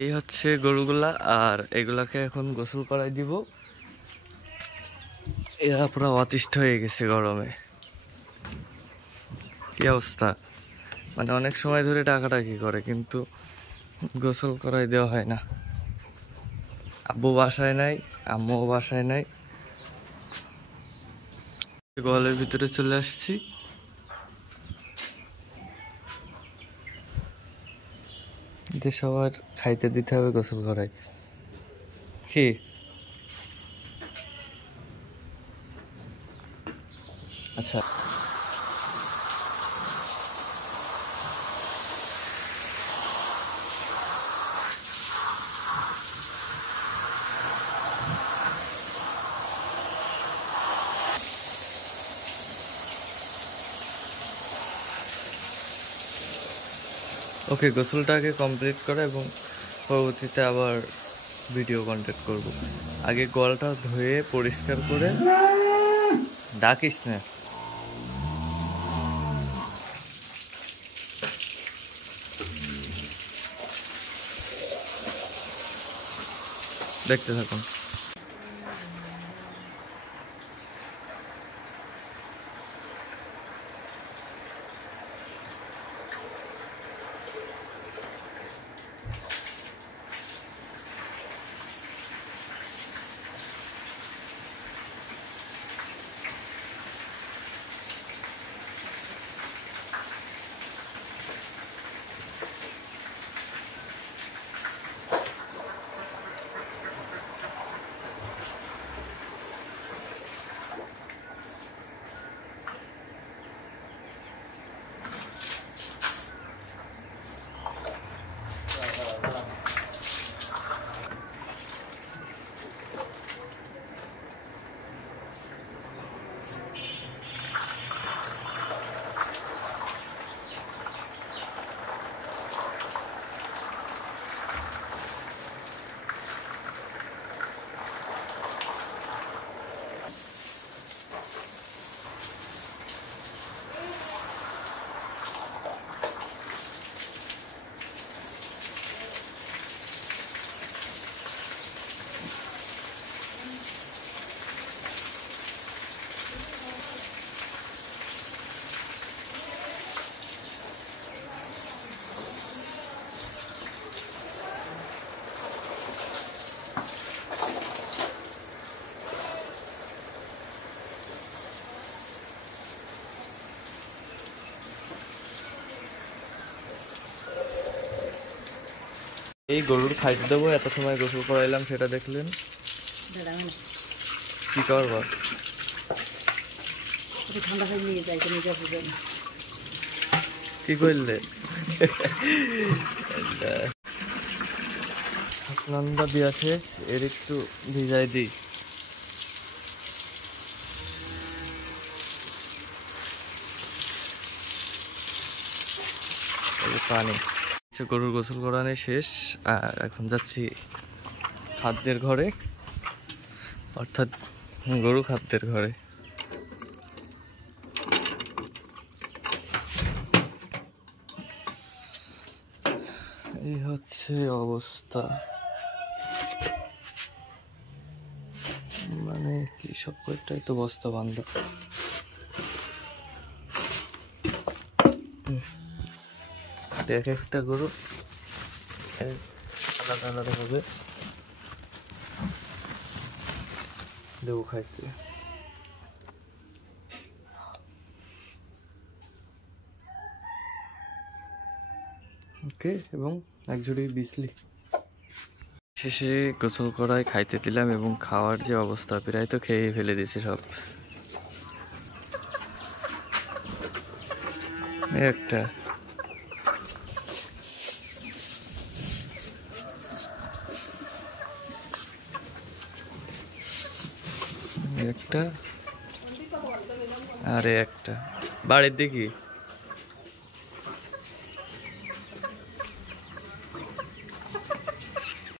এই হচ্ছে গরুগুলা, আর এগুলাকে এখন গোসল করাই দিব। এরা পুরো অতিষ্ঠ হয়ে গেছে গরমে। কি অবস্থা, মানে অনেক সময় ধরে ডাকাডাকি করে কিন্তু গোসল করাই দেওয়া হয় না। আব্বু বাসায় নাই, আম্মুও বাসায় নাই। গোয়ালের ভিতরে চলে আসছি। সবার খাইতে দিতে হবে, গোসল করাই। কি আচ্ছা, ওকে, গোসলটাকে কমপ্লিট করা এবং পরবর্তীতে আবার ভিডিও কন্টেন্ট করব। আগে গোয়ালটা ধুয়ে পরিষ্কার করে। ডাকিস না, দেখতে থাকুন। এই গরুর খাইতে দেবো, এত সময় গোসল করাইলাম, সেটা দেখলেন। কি করবো, কি করলে? নন্দা দিয়া শেষ, এর একটু ভিজাই দিই। পানি, গরুর গোসল করানো শেষ, আর এখন যাচ্ছি খাদ্যের ঘরে, অর্থাৎ গরু খাদ্যের ঘরে। এই হচ্ছে অবস্থা, মানে কি সব কয়েকটাই তো বস্তা বান্ধা। এক একটা গরু আলাদা আলাদা ভাবে দেবো খাইতে। ওকে, এবং এক ঝুড়ি বিসলি। শেষে গোসল করায় খাইতে দিলাম, এবং খাওয়ার যে অবস্থা, প্রায় তো খেয়ে ফেলে দিয়েছে সব। একটা একটা আরে একটা বাড়ির দেখি।